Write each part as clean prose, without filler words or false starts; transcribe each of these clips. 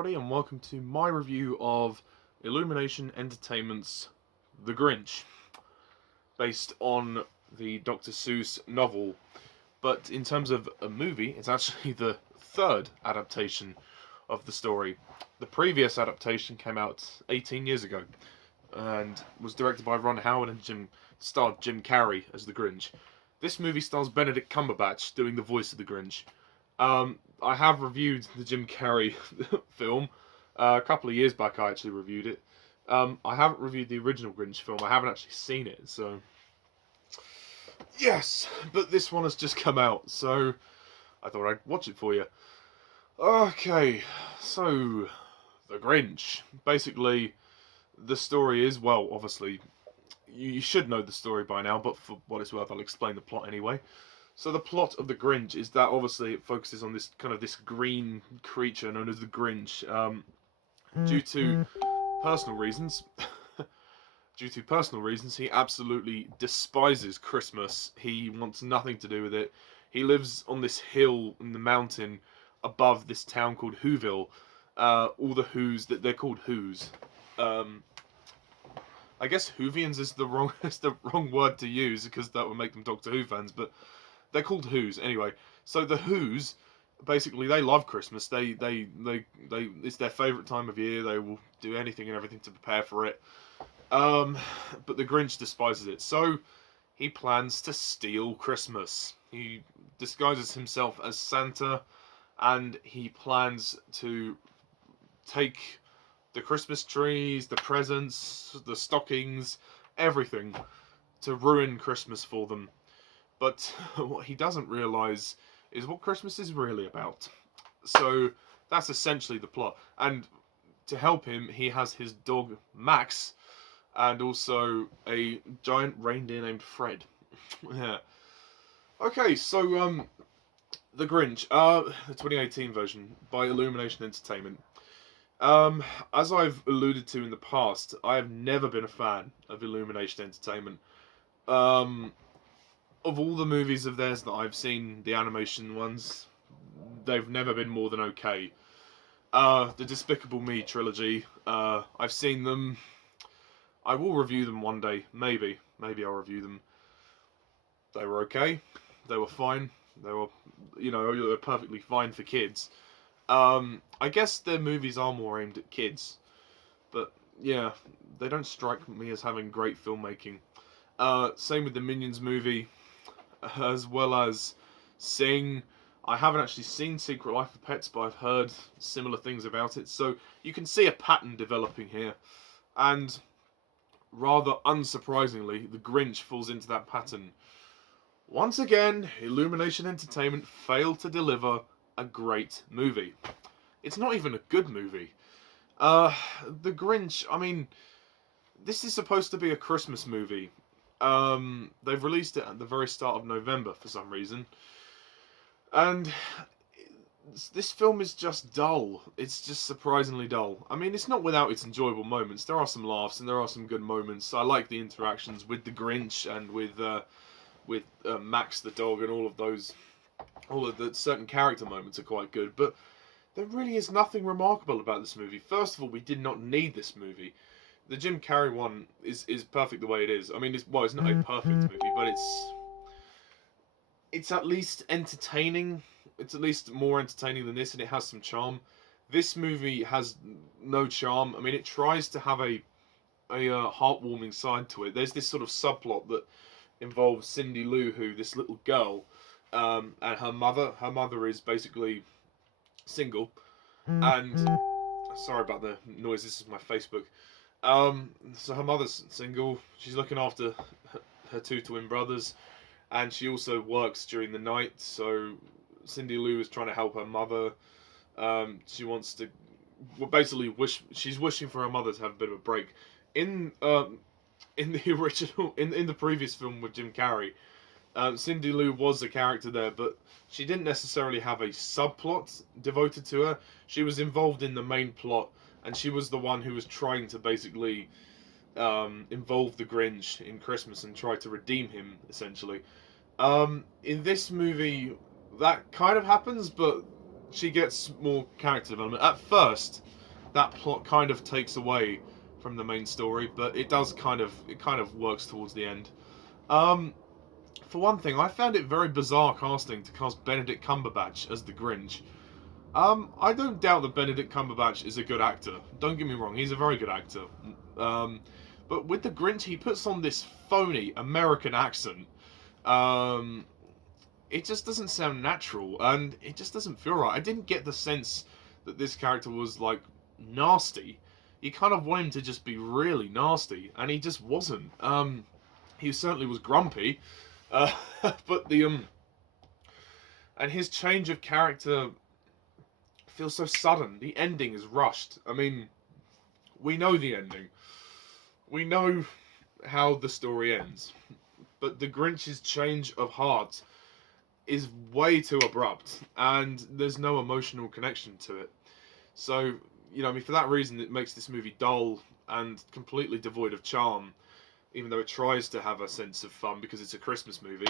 everybody, and welcome to my review of Illumination Entertainment's The Grinch, based on the Dr. Seuss novel. But in terms of a movie, it's actually the third adaptation of the story. The previous adaptation came out 18 years ago, and was directed by Ron Howard and starred Jim Carrey as the Grinch. This movie stars Benedict Cumberbatch doing the voice of the Grinch. I have reviewed the Jim Carrey film. A couple of years back I actually reviewed it. I haven't reviewed the original Grinch film. I haven't actually seen it, so... Yes! But this one has just come out, so I thought I'd watch it for you. Okay, so... The Grinch. Basically, the story is, well, obviously, you should know the story by now, but for what it's worth, I'll explain the plot anyway. So the plot of The Grinch is that obviously it focuses on this green creature known as the Grinch. Due to personal reasons, he absolutely despises Christmas. He wants nothing to do with it. He lives on this hill in the mountain above this town called Whoville. All the Whos, they're called Whos. I guess Whovians is the wrong word to use because that would make them Doctor Who fans, but they're called Whos anyway. So the Whos, basically, they love Christmas. They it's their favourite time of year. They will do anything and everything to prepare for it. But the Grinch despises it. So he plans to steal Christmas. He disguises himself as Santa, and he plans to take the Christmas trees, the presents, the stockings, everything, to ruin Christmas for them. But what he doesn't realise is what Christmas is really about. So that's essentially the plot. And to help him, he has his dog Max, and also a giant reindeer named Fred. Yeah. Okay, so The Grinch, the 2018 version by Illumination Entertainment. As I've alluded to in the past, I have never been a fan of Illumination Entertainment. Of all the movies of theirs that I've seen, the animation ones, they've never been more than okay. The Despicable Me Trilogy, I've seen them. I will review them one day, maybe I'll review them. They were okay, they were fine, they were, they were perfectly fine for kids. I guess their movies are more aimed at kids, but yeah, they don't strike me as having great filmmaking. Same with the Minions movie, as well as Sing. I haven't actually seen Secret Life of Pets, but I've heard similar things about it, so you can see a pattern developing here. And rather unsurprisingly, The Grinch falls into that pattern. Once again, Illumination Entertainment failed to deliver a great movie. It's not even a good movie. The Grinch, I mean, this is supposed to be a Christmas movie. They've released it at the very start of November for some reason. And this film is just dull. It's just surprisingly dull. I mean, it's not without its enjoyable moments. There are some laughs and there are some good moments. I like the interactions with the Grinch and with Max the dog, and all of the certain character moments are quite good. But there really is nothing remarkable about this movie. First of all, we did not need this movie. The Jim Carrey one is perfect the way it is. I mean, it's not a perfect movie, but it's at least entertaining. It's at least more entertaining than this, and it has some charm. This movie has no charm. I mean, it tries to have a heartwarming side to it. There's this sort of subplot that involves Cindy Lou Who, this little girl, and her mother. Her mother is basically single, and sorry about the noise. This is my Facebook. So her mother's single. She's looking after her two twin brothers, and she also works during the night. So Cindy Lou is trying to help her mother. She wants to, basically she's wishing for her mother to have a bit of a break. In the original, in the previous film with Jim Carrey, Cindy Lou was a character there, but she didn't necessarily have a subplot devoted to her. She was involved in the main plot, and she was the one who was trying to basically involve the Grinch in Christmas and try to redeem him, essentially. In this movie, that kind of happens, but she gets more character development. At first, that plot kind of takes away from the main story, but it kind of works towards the end. Um, for one thing, I found it very bizarre casting to cast Benedict Cumberbatch as the Grinch. I don't doubt that Benedict Cumberbatch is a good actor. Don't get me wrong, he's a very good actor. But with the Grinch, he puts on this phony American accent. Um, it just doesn't sound natural, and it just doesn't feel right. I didn't get the sense that this character was, like, nasty. You kind of want him to just be really nasty, and he just wasn't. He certainly was grumpy, but and his change of character feels so sudden. The ending is rushed. I mean, we know the ending. We know how the story ends. But the Grinch's change of heart is way too abrupt, and there's no emotional connection to it. So, you know, I mean, for that reason, it makes this movie dull and completely devoid of charm, even though it tries to have a sense of fun because it's a Christmas movie.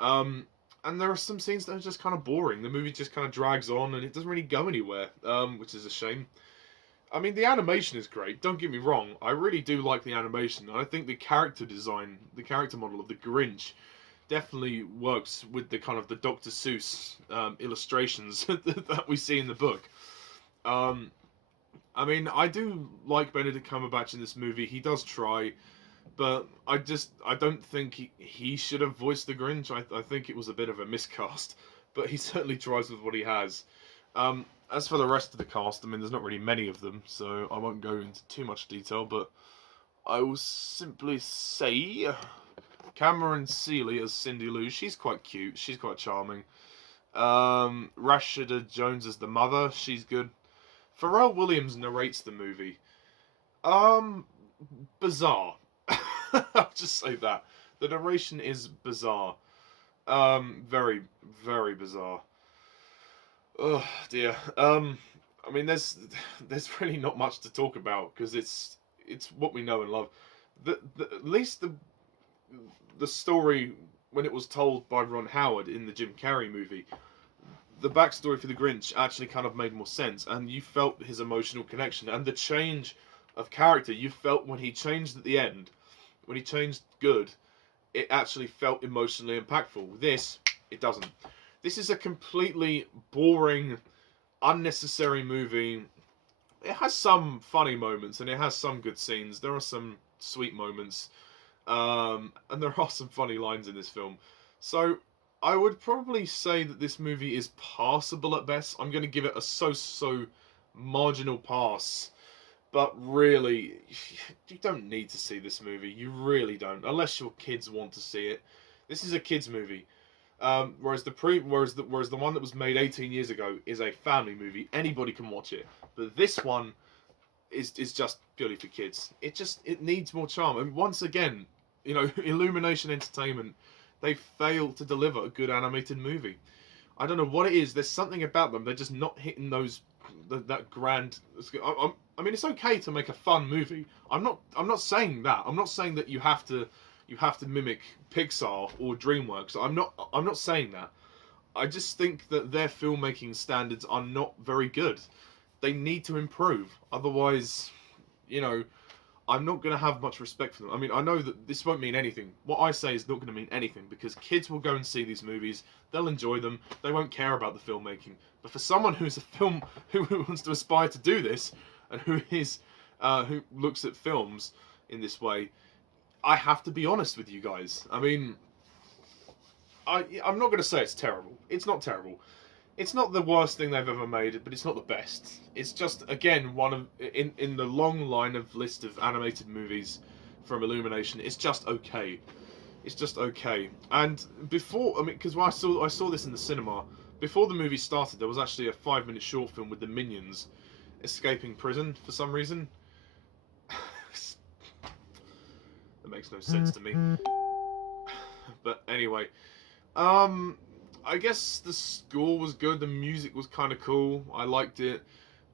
And there are some scenes that are just kind of boring. The movie just kind of drags on, and it doesn't really go anywhere, which is a shame. I mean, the animation is great, don't get me wrong. I really do like the animation. I think the character design, the character model of the Grinch, definitely works with the kind of the Dr. Seuss illustrations that we see in the book. I mean, I do like Benedict Cumberbatch in this movie. He does try, but I don't think he should have voiced the Grinch. I think it was a bit of a miscast, but he certainly tries with what he has. As for the rest of the cast, I mean, there's not really many of them, so I won't go into too much detail, but I will simply say Cameron Seeley as Cindy Lou. She's quite cute. She's quite charming. Rashida Jones as the mother. She's good. Pharrell Williams narrates the movie. Bizarre. I'll just say that. The narration is bizarre. Very, very bizarre. Oh dear. I mean, there's really not much to talk about because it's what we know and love. At least the story when it was told by Ron Howard in the Jim Carrey movie, the backstory for the Grinch actually kind of made more sense, and you felt his emotional connection and the change of character you felt when he changed at the end, when he changed good. It actually felt emotionally impactful. This, it doesn't. This is a completely boring, unnecessary movie. It has some funny moments and it has some good scenes. There are some sweet moments, and there are some funny lines in this film. So I would probably say that this movie is passable at best. I'm going to give it a so marginal pass. But really, you don't need to see this movie. You really don't, unless your kids want to see it. This is a kids movie. Whereas the one that was made 18 years ago is a family movie. Anybody can watch it. But this one is just purely for kids. It needs more charm. And once again, you know, Illumination Entertainment, they fail to deliver a good animated movie. I don't know what it is. There's something about them. They're just not hitting that grand. I mean, it's okay to make a fun movie. I'm not saying that. I'm not saying that you have to mimic Pixar or DreamWorks. I'm not saying that. I just think that their filmmaking standards are not very good. They need to improve. Otherwise, you know, I'm not going to have much respect for them. I mean, I know that this won't mean anything. What I say is not going to mean anything because kids will go and see these movies. They'll enjoy them. They won't care about the filmmaking. But for someone who wants to aspire to do this and who looks at films in this way, I have to be honest with you guys. I mean, I'm not going to say it's terrible. It's not terrible. It's not the worst thing they've ever made, but it's not the best. It's just, again, one of in the long line of list of animated movies from Illumination. It's just okay. It's just okay. And before, I mean, because when I saw this in the cinema, before the movie started, there was actually a 5-minute short film with the Minions escaping prison for some reason. That makes no sense to me. But anyway, I guess the score was good. The music was kind of cool. I liked it.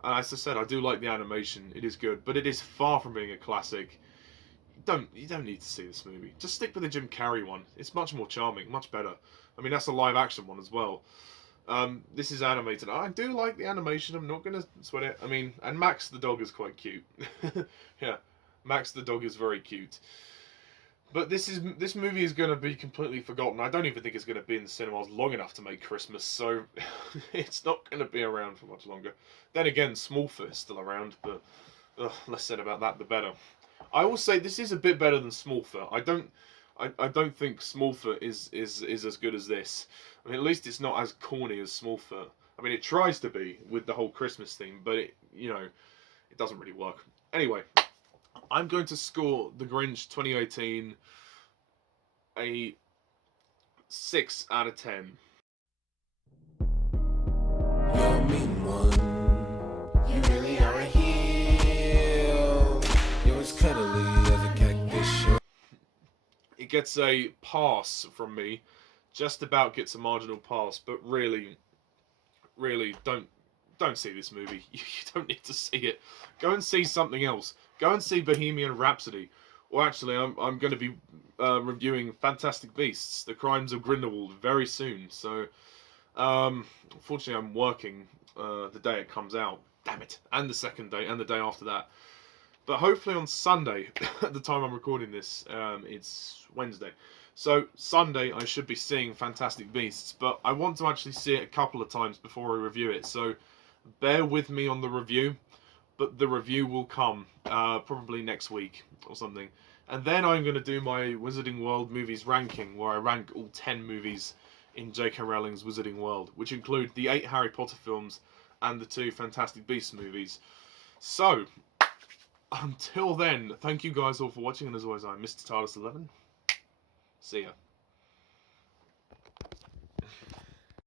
And as I said, I do like the animation. It is good, but it is far from being a classic. You don't need to see this movie. Just stick with the Jim Carrey one. It's much more charming, much better. I mean, that's a live action one as well. This is animated. I do like the animation. I'm not gonna sweat it. I mean, and Max the dog is quite cute. Yeah, Max the dog is very cute. But this movie is gonna be completely forgotten. I don't even think it's gonna be in the cinemas long enough to make Christmas, so it's not gonna be around for much longer. Then again, Smallfoot is still around, but less said about that, the better. I will say this is a bit better than Smallfoot. I don't think Smallfoot is as good as this. I mean, at least it's not as corny as Smallfoot. I mean, it tries to be with the whole Christmas theme, but it doesn't really work. Anyway, I'm going to score The Grinch 2018 a 6 out of 10. You're a mean one. You really are a heel. You're as cuddly as a cactus. It gets a pass from me. Just about gets a marginal pass, but really don't see this movie. You don't need to see it. Go and see something else. Go and see Bohemian Rhapsody. Or actually, I'm going to be reviewing Fantastic Beasts: The Crimes of Grindelwald very soon. So, unfortunately, I'm working the day it comes out. Damn it! And the second day, and the day after that. But hopefully on Sunday, at the time I'm recording this, it's Wednesday. So Sunday I should be seeing Fantastic Beasts, but I want to actually see it a couple of times before I review it. So bear with me on the review, but the review will come probably next week or something. And then I'm going to do my Wizarding World movies ranking, where I rank all 10 movies in J.K. Rowling's Wizarding World, which include the 8 Harry Potter films and the 2 Fantastic Beasts movies. So, until then, thank you guys all for watching, and as always, I'm Mr. TARDIS11. See ya.